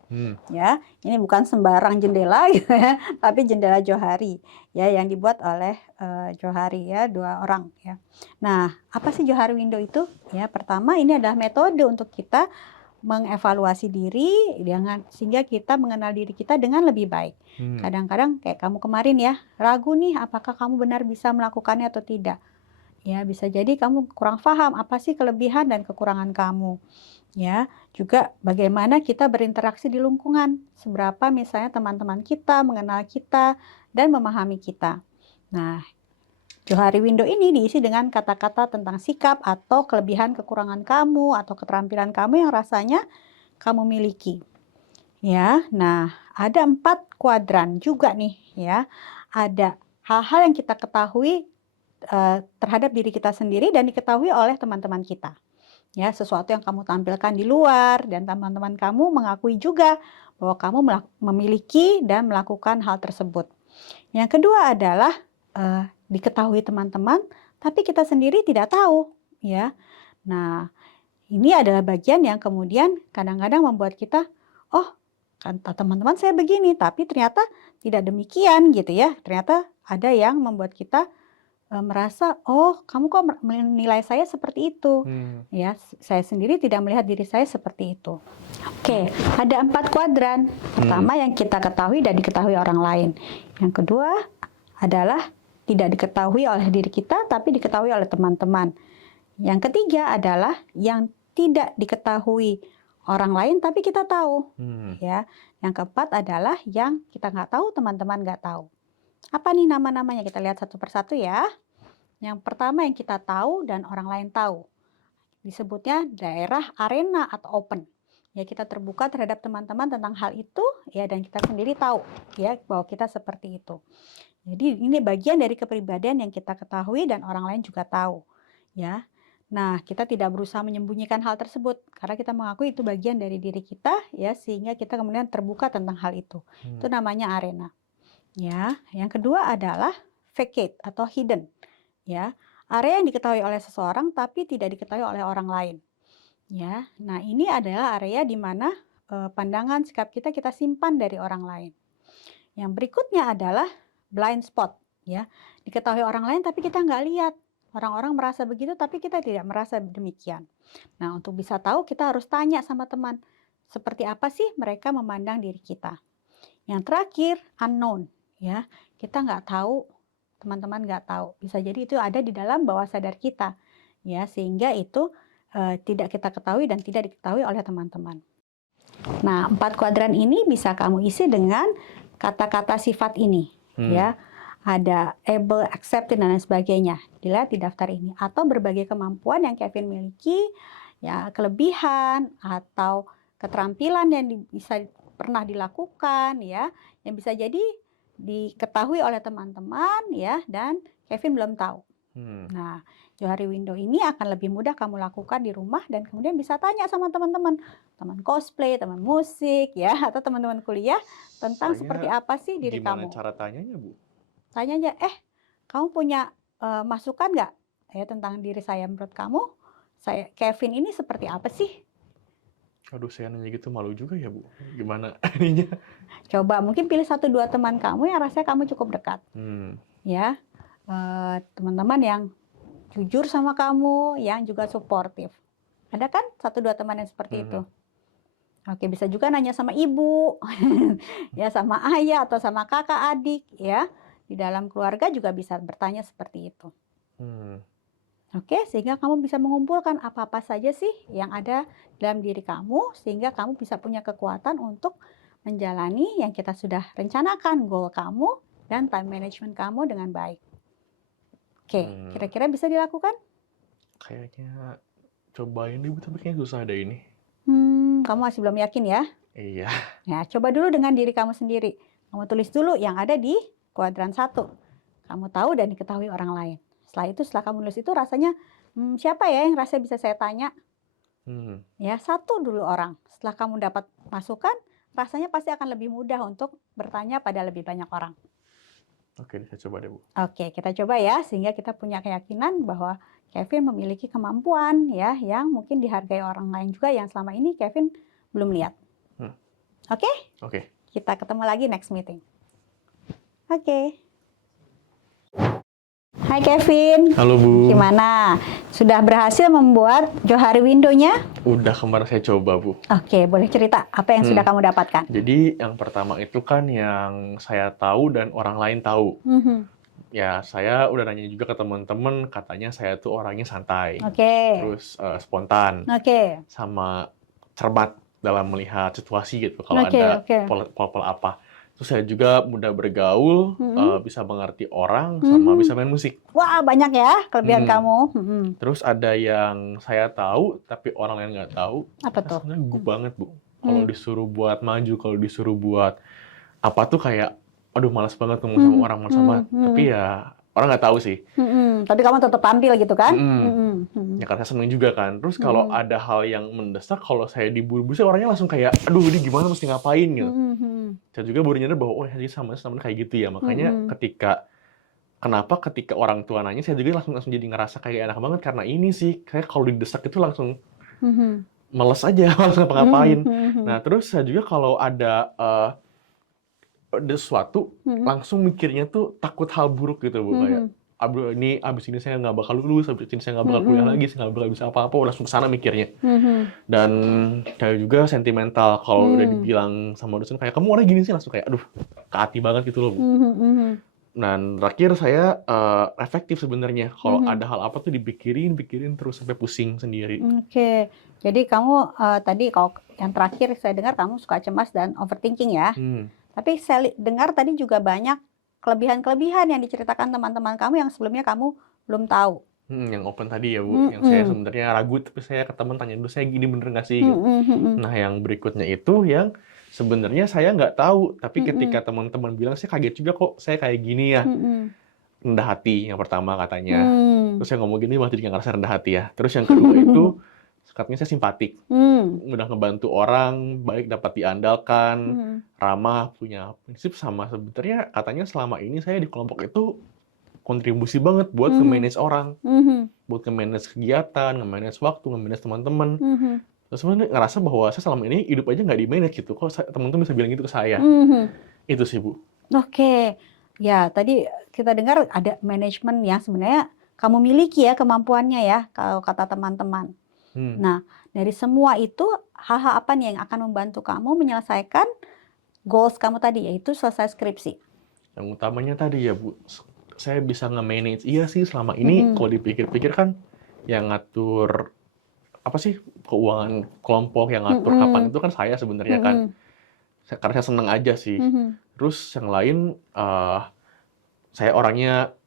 Ya, ini bukan sembarang jendela gitu ya, tapi jendela Johari ya yang dibuat oleh Johari ya, 2 orang ya. Nah, apa sih Johari Window itu? Ya, pertama ini adalah metode untuk kita mengevaluasi diri sehingga kita mengenal diri kita dengan lebih baik. Kadang-kadang kayak kamu kemarin ya, ragu nih apakah kamu benar bisa melakukannya atau tidak. Ya, bisa jadi kamu kurang paham apa sih kelebihan dan kekurangan kamu. Ya, juga bagaimana kita berinteraksi di lingkungan, seberapa misalnya teman-teman kita mengenal kita dan memahami kita. Nah, Johari Window ini diisi dengan kata-kata tentang sikap atau kelebihan kekurangan kamu atau keterampilan kamu yang rasanya kamu miliki. Ya, nah ada 4 kuadran juga nih ya. Ada hal-hal yang kita ketahui terhadap diri kita sendiri dan diketahui oleh teman-teman kita. Ya, sesuatu yang kamu tampilkan di luar dan teman-teman kamu mengakui juga bahwa kamu memiliki dan melakukan hal tersebut. Yang kedua adalah diketahui teman-teman, tapi kita sendiri tidak tahu, ya. Nah, ini adalah bagian yang kemudian kadang-kadang membuat kita, oh, kata teman-teman saya begini, tapi ternyata tidak demikian gitu ya. Ternyata ada yang membuat kita merasa, oh, kamu kok menilai saya seperti itu. Ya, saya sendiri tidak melihat diri saya seperti itu. Oke, ada 4 kuadran. Pertama yang kita ketahui dan diketahui orang lain. Yang kedua adalah tidak diketahui oleh diri kita, tapi diketahui oleh teman-teman. Yang ketiga adalah yang tidak diketahui orang lain, tapi kita tahu. Ya, yang keempat adalah yang kita nggak tahu, teman-teman nggak tahu. Apa nih nama-namanya? Kita lihat satu persatu ya. Yang pertama yang kita tahu dan orang lain tahu. Disebutnya daerah arena atau open. Ya, kita terbuka terhadap teman-teman tentang hal itu ya, dan kita sendiri tahu ya bahwa kita seperti itu. Jadi ini bagian dari kepribadian yang kita ketahui dan orang lain juga tahu, ya. Nah, kita tidak berusaha menyembunyikan hal tersebut karena kita mengakui itu bagian dari diri kita, ya, sehingga kita kemudian terbuka tentang hal itu. Itu namanya arena. Ya, yang kedua adalah vacate atau hidden, ya. Area yang diketahui oleh seseorang tapi tidak diketahui oleh orang lain. Ya. Nah, ini adalah area di mana pandangan sikap kita simpan dari orang lain. Yang berikutnya adalah blind spot, ya, diketahui orang lain tapi kita nggak lihat. Orang-orang merasa begitu tapi kita tidak merasa demikian. Nah, untuk bisa tahu kita harus tanya sama teman, seperti apa sih mereka memandang diri kita. Yang terakhir, unknown, ya, kita nggak tahu, teman-teman nggak tahu. Bisa jadi itu ada di dalam bawah sadar kita, ya, sehingga itu tidak kita ketahui dan tidak diketahui oleh teman-teman. Nah, 4 kuadran ini bisa kamu isi dengan kata-kata sifat ini. Ya, ada able, accepted dan lain sebagainya. Dilihat di daftar ini atau berbagai kemampuan yang Kevin miliki, ya, kelebihan atau keterampilan yang bisa pernah dilakukan, ya, yang bisa jadi diketahui oleh teman-teman, ya, dan Kevin belum tahu. Nah, Johari Window ini akan lebih mudah kamu lakukan di rumah dan kemudian bisa tanya sama teman-teman, teman cosplay, teman musik, ya, atau teman-teman kuliah tentang seperti apa sih diri kamu. Gimana cara tanyanya, Bu? Tanya aja, kamu punya masukan nggak ya tentang diri saya, menurut kamu, Kevin ini seperti apa sih? Aduh, saya nanya gitu malu juga ya, Bu. Gimana ininya? Coba mungkin pilih 1-2 teman kamu yang rasanya kamu cukup dekat. Ya, teman-teman yang jujur sama kamu, yang juga suportif. Ada kan 1-2 teman yang seperti itu? Oke, bisa juga nanya sama ibu, ya, sama ayah atau sama kakak adik, ya. Di dalam keluarga juga bisa bertanya seperti itu. Oke, sehingga kamu bisa mengumpulkan apa-apa saja sih yang ada dalam diri kamu, sehingga kamu bisa punya kekuatan untuk menjalani yang kita sudah rencanakan, goal kamu dan time management kamu dengan baik. Oke, kira-kira bisa dilakukan? Kayaknya cobain deh, tapi kayaknya susah deh ini. Kamu masih belum yakin ya? Iya. Ya, coba dulu dengan diri kamu sendiri. Kamu tulis dulu yang ada di kuadran 1. Kamu tahu dan diketahui orang lain. Setelah itu, setelah kamu nulis itu rasanya, siapa ya yang rasanya bisa saya tanya? Ya, 1 dulu orang. Setelah kamu dapat masukan, rasanya pasti akan lebih mudah untuk bertanya pada lebih banyak orang. Oke, saya coba deh, Bu. Oke, kita coba ya, sehingga kita punya keyakinan bahwa Kevin memiliki kemampuan ya yang mungkin dihargai orang lain juga yang selama ini Kevin belum lihat. Oke? Oke. Kita ketemu lagi next meeting. Oke. Hai Kevin, Halo Bu. gimana? Sudah berhasil membuat Johari Window-nya? Udah kemarin saya coba Bu. Oke, boleh cerita apa yang sudah kamu dapatkan? Jadi yang pertama itu kan yang saya tahu dan orang lain tahu. Ya saya udah nanya juga ke teman-teman, katanya saya tuh orangnya santai, Oke, terus spontan, oke, sama cermat dalam melihat situasi gitu. Kalau oke, ada oke. pola-pola apa. Terus saya juga mudah bergaul, bisa mengerti orang, sama Mhm. bisa main musik. Wah, banyak ya kelebihan Hmm. kamu. Terus ada yang saya tahu, tapi orang lain nggak tahu. Apa Saya tuh? sebenarnya gugup banget, Bu. Kalau disuruh buat maju, kalau disuruh buat apa tuh kayak, aduh malas banget ngomong sama orang, malas banget. Tapi ya, orang nggak tahu sih. Tapi kamu tetap tampil gitu kan? Ya karena saya seneng juga kan. Terus kalau ada hal yang mendesak, kalau saya diburu-buru, saya orangnya langsung kayak, aduh ini gimana, mesti ngapain gitu. Saya juga baru nyadar bahwa, oh jadi sama kayak gitu ya. Makanya kenapa ketika orang tua nanya, saya juga langsung jadi ngerasa kayak enak banget. Karena ini sih, kayak kalau didesak itu langsung males aja, langsung ngapa-ngapain. Nah terus saya juga kalau ada sesuatu, langsung mikirnya tuh takut hal buruk gitu Bu. Kayak, abis ini saya nggak bakal lulus, abis ini saya nggak bakal kuliah lagi, saya nggak bakal bisa apa-apa, langsung kesana mikirnya. Dan saya juga sentimental, kalau udah dibilang sama dosen kayak, kamu orangnya gini sih, langsung kayak, aduh, ke hati banget gitu loh Bu. Dan terakhir saya efektif sebenarnya, kalau ada hal apa tuh dipikirin terus sampai pusing sendiri. Oke, jadi kamu tadi kalau yang terakhir saya dengar kamu suka cemas dan overthinking ya. Tapi saya dengar tadi juga banyak kelebihan-kelebihan yang diceritakan teman-teman kamu yang sebelumnya kamu belum tahu. Yang open tadi ya Bu, yang saya sebenarnya ragu, tapi saya ke teman tanya dulu, saya gini bener nggak sih? Gitu. Nah yang berikutnya itu yang sebenarnya saya nggak tahu, tapi ketika teman-teman bilang, saya kaget juga kok saya kayak gini ya. Rendah hati yang pertama katanya. Terus saya ngomong gini, malah jadi nggak ngerasa rendah hati ya. Terus yang kedua itu, katanya saya simpatik. Mudah ngebantu orang, baik dapat diandalkan, ramah, punya prinsip, sama sebenarnya katanya selama ini saya di kelompok itu kontribusi banget buat nge-manage orang, buat nge-manage kegiatan, nge-manage waktu, nge-manage teman-teman. Terus sebenarnya ngerasa bahwa saya selama ini hidup aja nggak di-manage gitu. Kok teman-teman bisa bilang gitu ke saya? Itu sih Bu. Oke, ya tadi kita dengar ada manajemen yang sebenarnya kamu miliki ya kemampuannya ya, kalau kata teman-teman. Nah, dari semua itu, hal-hal apa nih yang akan membantu kamu menyelesaikan goals kamu tadi, yaitu selesai skripsi? Yang utamanya tadi ya Bu, saya bisa nge-manage. Iya sih, selama ini kalau dipikir-pikir kan, yang ngatur apa sih, keuangan kelompok, yang ngatur kapan itu kan saya sebenarnya kan. Karena saya seneng aja sih. Terus yang lain, saya orangnya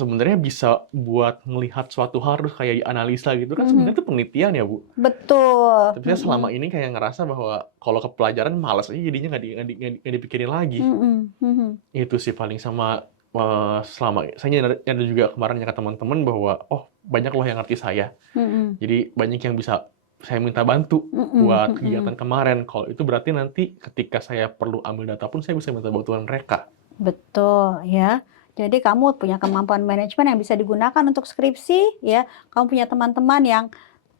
sebenarnya bisa buat melihat suatu hal terus kayak dianalisa gitu kan, sebenarnya itu penelitian ya Bu. Betul. Tapi saya selama ini kayak ngerasa bahwa kalau ke pelajaran malas aja jadinya nggak dipikirin lagi. Itu sih paling. Sama selama saya nyadar juga kemarin ke teman-teman bahwa oh banyak loh yang ngerti saya. Jadi banyak yang bisa saya minta bantu buat kegiatan kemarin. Kalau itu berarti nanti ketika saya perlu ambil data pun saya bisa minta bantuan mereka. Betul ya. Jadi kamu punya kemampuan manajemen yang bisa digunakan untuk skripsi ya. Kamu punya teman-teman yang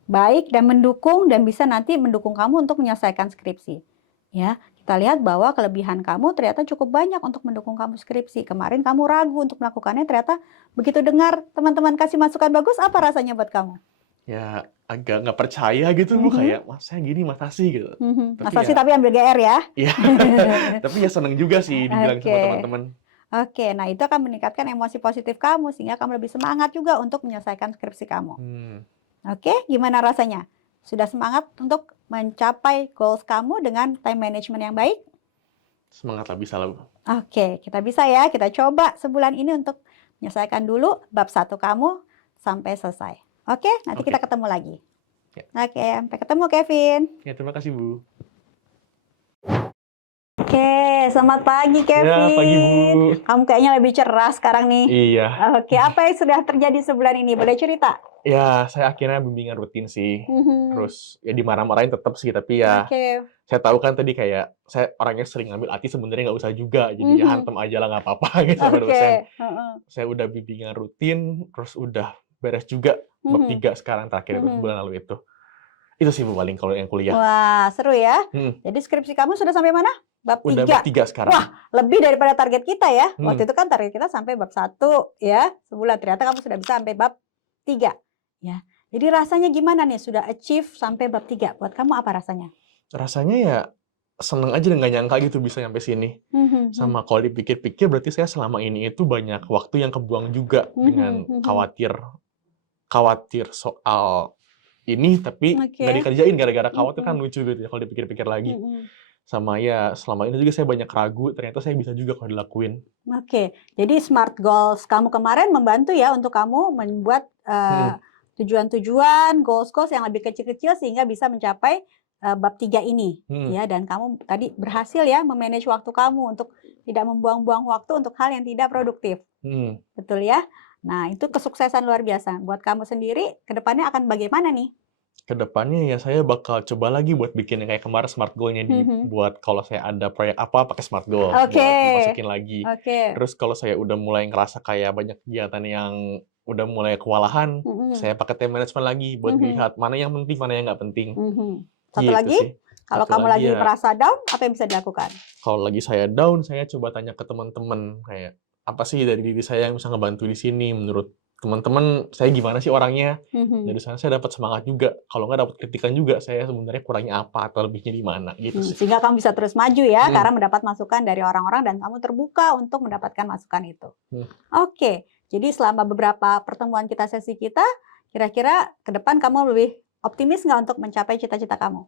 baik dan mendukung dan bisa nanti mendukung kamu untuk menyelesaikan skripsi. Ya, kita lihat bahwa kelebihan kamu ternyata cukup banyak untuk mendukung kamu skripsi. Kemarin kamu ragu untuk melakukannya, ternyata begitu dengar teman-teman kasih masukan bagus, apa rasanya buat kamu? Ya agak nggak percaya gitu Bu, kayak mas saya gini masa sih gitu. Masa sih tapi ambil GR ya? Iya. Tapi ya seneng juga sih dibilang sama teman-teman. Oke, nah itu akan meningkatkan emosi positif kamu sehingga kamu lebih semangat juga untuk menyelesaikan skripsi kamu. Oke, gimana rasanya? Sudah semangat untuk mencapai goals kamu dengan time management yang baik? Semangat lah, bisa lah Bu. Oke, kita bisa ya. Kita coba sebulan ini untuk menyelesaikan dulu bab 1 kamu sampai selesai. Oke, nanti kita ketemu lagi. Ya. Oke, sampai ketemu Kevin. Ya, terima kasih Bu. Oke, selamat pagi Kevin. Ya, pagi Bu. Kamu kayaknya lebih cerah sekarang nih. Iya. Oke, apa yang sudah terjadi sebulan ini? Boleh cerita? Ya, saya akhirnya bimbingan rutin sih. Terus ya dimarah-marahin tetap sih, tapi ya saya tahu kan tadi kayak saya orangnya sering ngambil hati, sebenarnya nggak usah juga. Jadi ya hantem aja lah, nggak apa-apa gitu sama dosen. Saya udah bimbingan rutin, terus udah beres juga bab 3 sekarang terakhir bulan lalu itu. Itu sih Bu paling kalau yang kuliah. Wah, seru ya. Jadi skripsi kamu sudah sampai mana? Bab Udah 3. bab 3 sekarang. Wah, lebih daripada target kita ya. Hmm. Waktu itu kan target kita sampai bab 1 ya, sebulan. Ternyata kamu sudah bisa sampai bab 3 ya. Jadi rasanya gimana nih sudah achieve sampai bab 3? Buat kamu apa rasanya? Rasanya ya seneng aja dan nggak nyangka gitu bisa sampai sini. Sama kalau dipikir-pikir berarti saya selama ini itu banyak waktu yang kebuang juga dengan khawatir soal ini, tapi Oke. nggak dikerjain gara-gara khawatir kan lucu gitu ya kalau dipikir-pikir lagi. Sama ya selama ini juga saya banyak ragu, ternyata saya bisa juga kalau dilakuin. Oke, jadi SMART goals kamu kemarin membantu ya untuk kamu membuat tujuan-tujuan, goals-goals yang lebih kecil-kecil sehingga bisa mencapai bab 3 ini ya, dan kamu tadi berhasil ya memanage waktu kamu untuk tidak membuang-buang waktu untuk hal yang tidak produktif. Betul ya? Nah, itu kesuksesan luar biasa. Buat kamu sendiri, ke depannya akan bagaimana nih? Kedepannya ya saya bakal coba lagi buat bikin yang kayak kemarin SMART goal-nya buat kalau saya ada proyek apa pakai SMART goal buat dimasukin lagi. Terus kalau saya udah mulai ngerasa kayak banyak kegiatan yang udah mulai kewalahan, saya pakai time management lagi buat lihat mana yang penting, mana yang nggak penting. Satu Gitu lagi, sih. kalau Satu kamu lagi ya, merasa down, apa yang bisa dilakukan? kalau lagi saya down, saya coba tanya ke teman-teman kayak apa sih dari diri saya yang bisa ngebantu di sini menurut teman-teman saya gimana sih orangnya. Dari sana saya dapat semangat juga. Kalau nggak dapat kritikan juga, saya sebenarnya kurangnya apa atau lebihnya di mana gitu sih. Sehingga kamu bisa terus maju ya, karena mendapat masukan dari orang-orang dan kamu terbuka untuk mendapatkan masukan itu. Oke, jadi selama beberapa pertemuan kita, sesi kita, kira-kira ke depan kamu lebih optimis nggak untuk mencapai cita-cita kamu?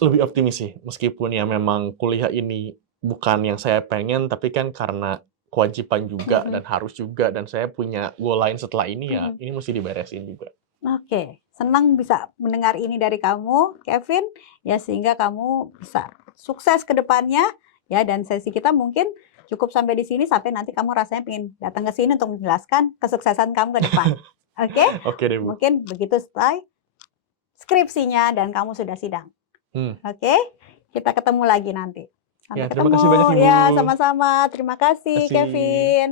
Lebih optimis sih, meskipun ya memang kuliah ini bukan yang saya pengen, tapi kan karena kewajiban juga dan harus juga, dan saya punya goal lain setelah ini ya, ini mesti diberesin juga. Oke, senang bisa mendengar ini dari kamu, Kevin, ya sehingga kamu bisa sukses ke depannya, ya, dan sesi kita mungkin cukup sampai di sini, sampai nanti kamu rasanya pengen datang ke sini untuk menjelaskan kesuksesan kamu ke depan. Oke? Oke deh, Bu. Mungkin begitu selesai skripsinya dan kamu sudah sidang. Oke? Kita ketemu lagi nanti. Sampai Ya, terima ketemu. kasih banyak, Ibu. Ya, sama-sama. Terima kasih, Terima kasih. Kevin.